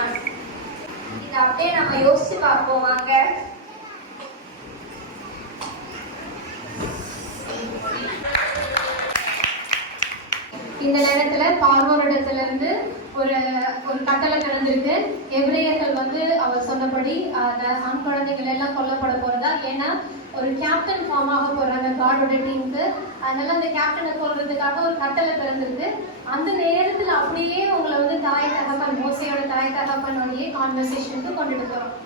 ஆக்கினான். இதை அப்படியே நம்ம யோசிச்சு பார்ப்போம் வாங்க. இந்த நேரத்துல பார்வோனிடத்துல இருந்து ஒரு கட்டளை கிடந்திருக்கு. எபிரேயர்கள் அவர் சொன்னபடி ஆண் குழந்தைகள் எல்லாம் கொல்லப்பட போறதா. ஏன்னா ஒரு கேப்டன் ஃபார்ம் ஆக போறாங்க காடோட டீமுக்கு. அதனால அந்த கேப்டனை கொல்றதுக்காக ஒரு கட்டளை பிறந்திருக்கு. அந்த நேரத்துல அப்படியே உங்களை தாய் தகப்பன் மோசையோட தாய் தகப்பன் வழியே கான்வர்சேஷனுக்கு கொண்டுட்டு போறோம்.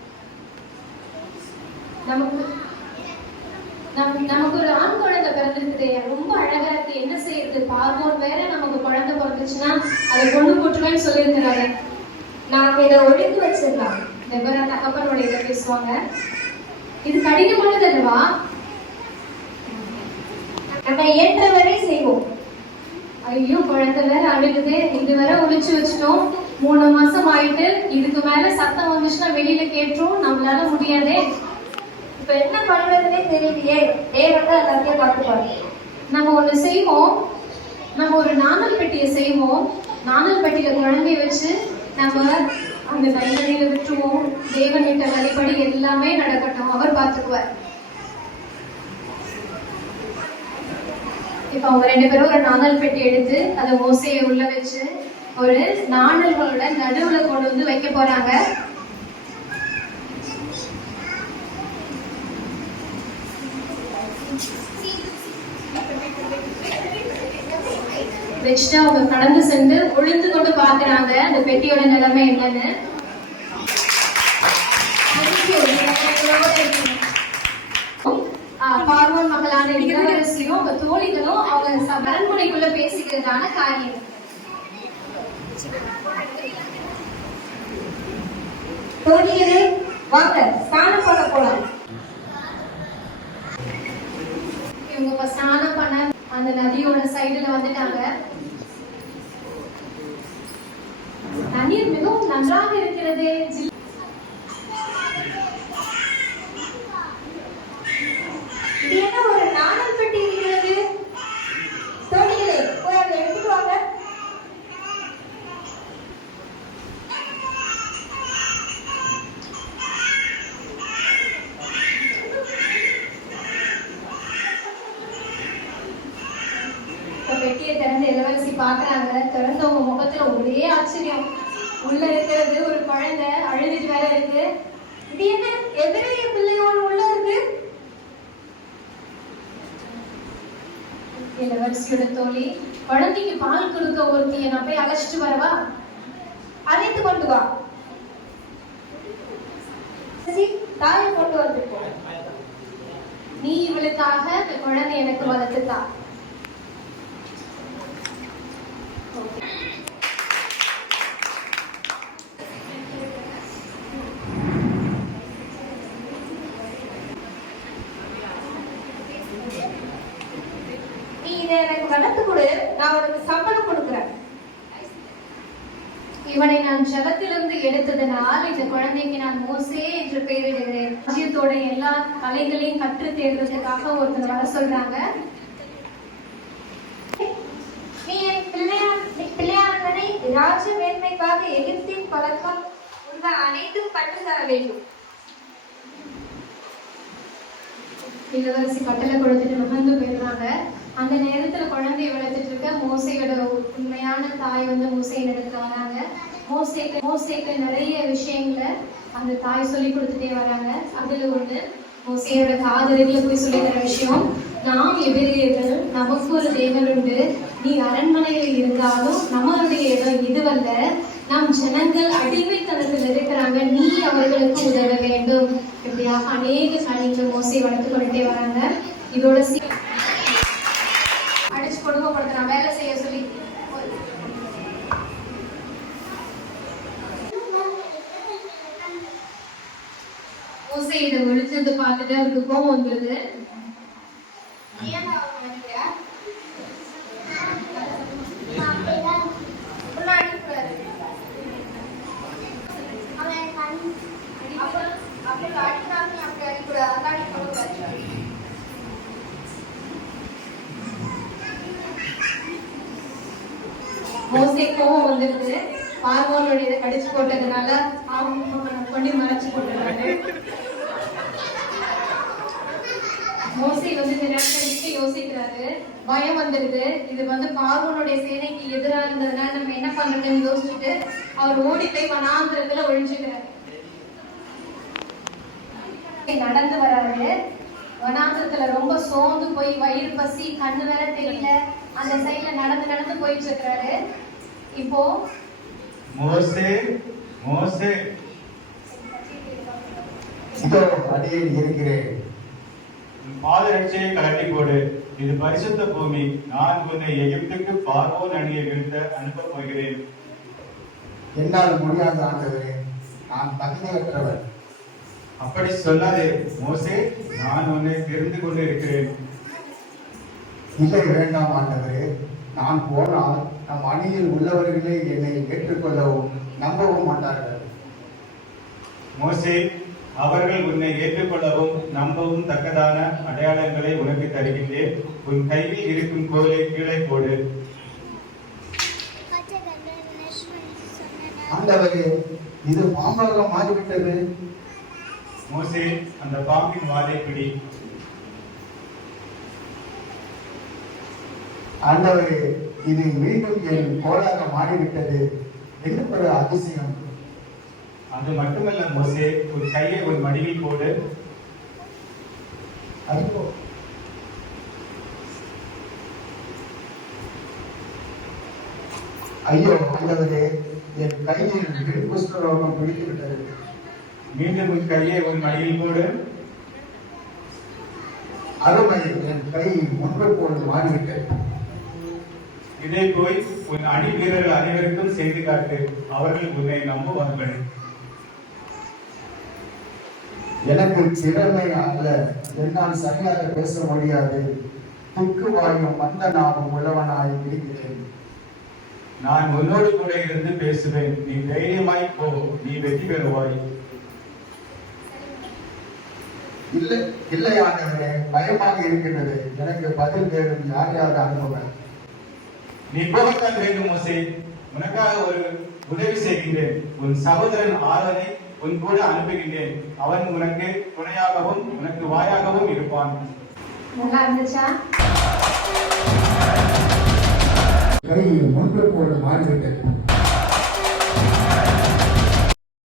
நமக்கு ஒரு ஆண் குழந்தை பிறந்திருக்குது, ரொம்ப அழகா இருக்கு, என்ன செய்யுது? பார்வோன் வேற நமக்கு குழந்தை பிறந்துச்சுன்னா அதை கொண்டு போட்டுருவேன்னு சொல்லியிருக்கிறாரு. நாம இதை ஒழித்து வச்சிடலாம். வெவ்வேறு தகப்பனோட இதை பேசுவாங்க. இது கடினமானது அல்லவா? நம்ம இயன்றவரை செய்வோம். ஐயோ குழந்தை வேற அழுகுது, இது வேற ஒழிச்சு வச்சிட்டோம், 3 மாசம் ஆயிட்டு, இதுக்கு மேல சத்தம் வந்துச்சுன்னா வெளியில கேட்டுரும், நம்மளால முடியாதே. இப்ப என்ன பண்றதுன்னே தெரியலையே. தேவன் தான் எல்லாத்தையும் பார்த்துப்பாரு. நம்ம ஒண்ணு செய்வோம், நம்ம ஒரு நாணல் பெட்டியை செய்வோம். நாணல் பெட்டியில குழந்தைய வச்சு நம்ம அந்த கைகளில விட்டுருவோம். தேவன் கிட்ட வழிபடி எல்லாமே நடக்கட்டும், அவர் பார்த்துக்குவார். இப்ப அவங்க 2 பேரும் ஒரு நாணல் பெட்டி எடுத்து அதை மோசையை உள்ள வச்சு ஒரு நாணல்களோட நடுவுல கொண்டு வைக்க போறாங்க. வச்சுட்டு அவங்க கடந்து சென்று ஒழிந்து கொண்டு பாக்குறாங்க அந்த பெட்டியோட நிலைமை என்னன்னு. பார்வோன் மகளான இளவரசியும் அவங்க தோழிகளும் அவங்க அரண்மனைக்குள்ள பேசிக்கிறதான காரியம். தோழிகளே வாங்க ஸ்நானம் பண்ண போலாம். இவங்க ஸ்நானம் பண்ண அந்த நதியோட சைடுல வந்துட்டாங்க. தண்ணீர் மிகவும் நன்றாக இருக்கிறது. இது என்ன ஒரு நாணல் பெட்டி இருக்கிறது? தோழிகளே போய் அதை எடுத்துட்டு வாங்க. பெட்டியை திறந்து இளவரசி பாக்குறாங்க. திறந்தவங்க முகத்துல ஒரே ஆச்சரியம். உள்ள இருக்கிறது ஒரு குழந்தை, அழுதுட்டு வேற இருக்கு. இது என்ன எதிரைய பிள்ளையோட உள்ள இருக்கு? இளவரசியோட தோழி, குழந்தைக்கு பால் கொடுக்க ஒருத்திய நான் போய் அழைச்சிட்டு வரவா? அழைத்து கொண்டு வா. தாயை கொண்டு வந்துட்டு நீ இவளுக்காக இந்த குழந்தை எனக்கு வளர்த்துத்தா. நீ இதை எனக்கு வளர்த்து கொடு, நான் உனக்கு சம்பளம் கொடுக்குறேன். இவனை நான் ஜலத்திலிருந்து எடுத்ததனால் இந்த குழந்தைக்கு நான் மோசே என்று பெயரிடுகிறேன். ராஜ்யத்தோட எல்லா கலைகளையும் கற்று தேர்றதுக்காக ஒருத்தர் வர சொல்றாங்க. நீ என் பிள்ளையானவனை ராஜ மேன்மைக்காக எகிப்தின் பழக்கம் உள்ள அனைத்தும் கற்றுத்தர வேண்டும். இளவரசி கட்டளை கொடுத்துட்டு மகந்து போயிடுறாங்க. அந்த நேரத்துல குழந்தைய வளர்த்துட்டு இருக்க மோசையோட உண்மையான தாய் மோசையை எடுத்து வராங்க. மோசைக்கு நிறைய விஷயங்களை அந்த தாய் சொல்லி கொடுத்துட்டே வராங்க. அதுல ஒண்ணு மோசையோட காதலில போய் சொல்லி தர விஷயம், நாம் எபிரேயர்கள், நமக்கு ஒரு தேவன் உண்டு, நீ அரண்மனையில் இருந்தாலும் நம்மளுடைய இடம் இதுவல்ல, நம் ஜனங்கள் அடிமைத்தனத்தில் இருக்கிறாங்க, நீ அவர்களுக்கு உதவ வேண்டும். இப்படியாக அநேக காரியங்களை மோசை வளர்த்து கொண்டுட்டே வராங்க. இதோட அடிச்சு கொடுமைப்படுத்துறான் வேலை செய்ய சொல்லி. மோசை இதை ஒழிச்சது பார்த்துட்டு அவருக்கு கோபம் வந்துருது. மோசே கோபம் வந்துருது. பார்வோனுடைய அடிச்சு போட்டதுனால அவங்க கொண்டு மறைச்சு போட்டுறாங்க. மோசே வந்து இந்த நேரத்துல யோசிக்கிறாரு, பயம் வந்துடுது. இது வந்து பார்வோனுடைய சேனைக்கு எதிராக இருந்ததுனால நம்ம என்ன பண்றதுன்னு யோசிச்சுட்டு அவர் ஓடி போய் வனாந்திரத்துல ஒழிஞ்சுக்கிறாரு. நடந்து வராரு. வனாந்திரத்துல ரொம்ப சோர்ந்து போய் வயிறு பசி, கண்ணு வேற தெரியல. அந்த சைட்ல நடந்து நடந்து போயிட்டு இருக்கிறாரு. இப்போ மோசே மோசே இதோ அடியில் இருக்கிறேன். பாதரட்சையை கலட்டி போடு. இது பரிசுத்த பூமி. நான் உன்னை எகிப்துக்கு பார்வோன் அணியை வீழ்த்த அனுப்ப போகிறேன். என்னால் முடியாத ஆண்டவரே, நான் தகுதியற்றவர். அப்படி சொல்லாதே மோசே, நான் உன்னை தெரிந்து கொண்டு இருக்கிறேன். இல்லை, வேண்டாம் ஆண்டவரே. நான் போனால் நம் அணியில் உள்ளவர்களே என்னை ஏற்றுக்கொள்ளவும் நம்பவும் மாட்டார்கள். மோசே, அவர்கள் உன்னை ஏற்றுக்கொள்ளவும் நம்பவும் தக்கதான அடையாளங்களை உனக்கு தருகின்றேன். உன் கையில் இருக்கும் கோலை கீழே போடு. ஆண்டவரே, இது பாம்பாக மாறிவிட்டது. மோசே, அந்த பாம்பின் வாலை பிடி. ஆண்டவரே, இது மீண்டும் என் கோலாக மாறிவிட்டது. என்ன ஒரு அதிசயம்! அது மட்டுமல்ல மோசே, உன் கையை உன் மடியில் போடு. ஐயோ, ஐயோ ஆண்டவரே, என் கையில் குஷ்டரோகம் பிடித்து விட்டது. மீண்டும் உன் கையை உன் மடியில் போடு. அருமை, என் கை முன்பு போல் மாறிவிட்டது. இதை போய் உன் அணி வீரர்கள் அனைவருக்கும் செய்து காட்டு. அவர்கள் உன்னை நம்புவார்கள். எனக்கு திறமை அல்ல, என்னால் சரியாக பேச முடியாது. திக்கு வாயும் மந்த நாமும் உள்ளவனாய் இருக்கிறேன். நான் உன்னோடு கூட இருந்து பேசுவேன். நீ தைரியமாய் போ, நீ வெற்றி பெறுவாய். இல்லை இல்லை ஆண்டவரே, பயமாக இருக்கின்றது. எனக்கு பதில் வேறும் யாரையாவது அனுப்புவேன். நீ போகத்தான் வேண்டும் மோசே. உனக்காக ஒரு உதவி செய்கின்றேன். உன் சகோதரன் ஆரோனை உன் கூட அனுப்புகின்றேன். அவன் உனக்கு துணையாகவும் உனக்கு வாயாகவும் இருப்பான். நல்லா இருந்துச்சா? கை முன்பு போல் மாறிவிட்டது.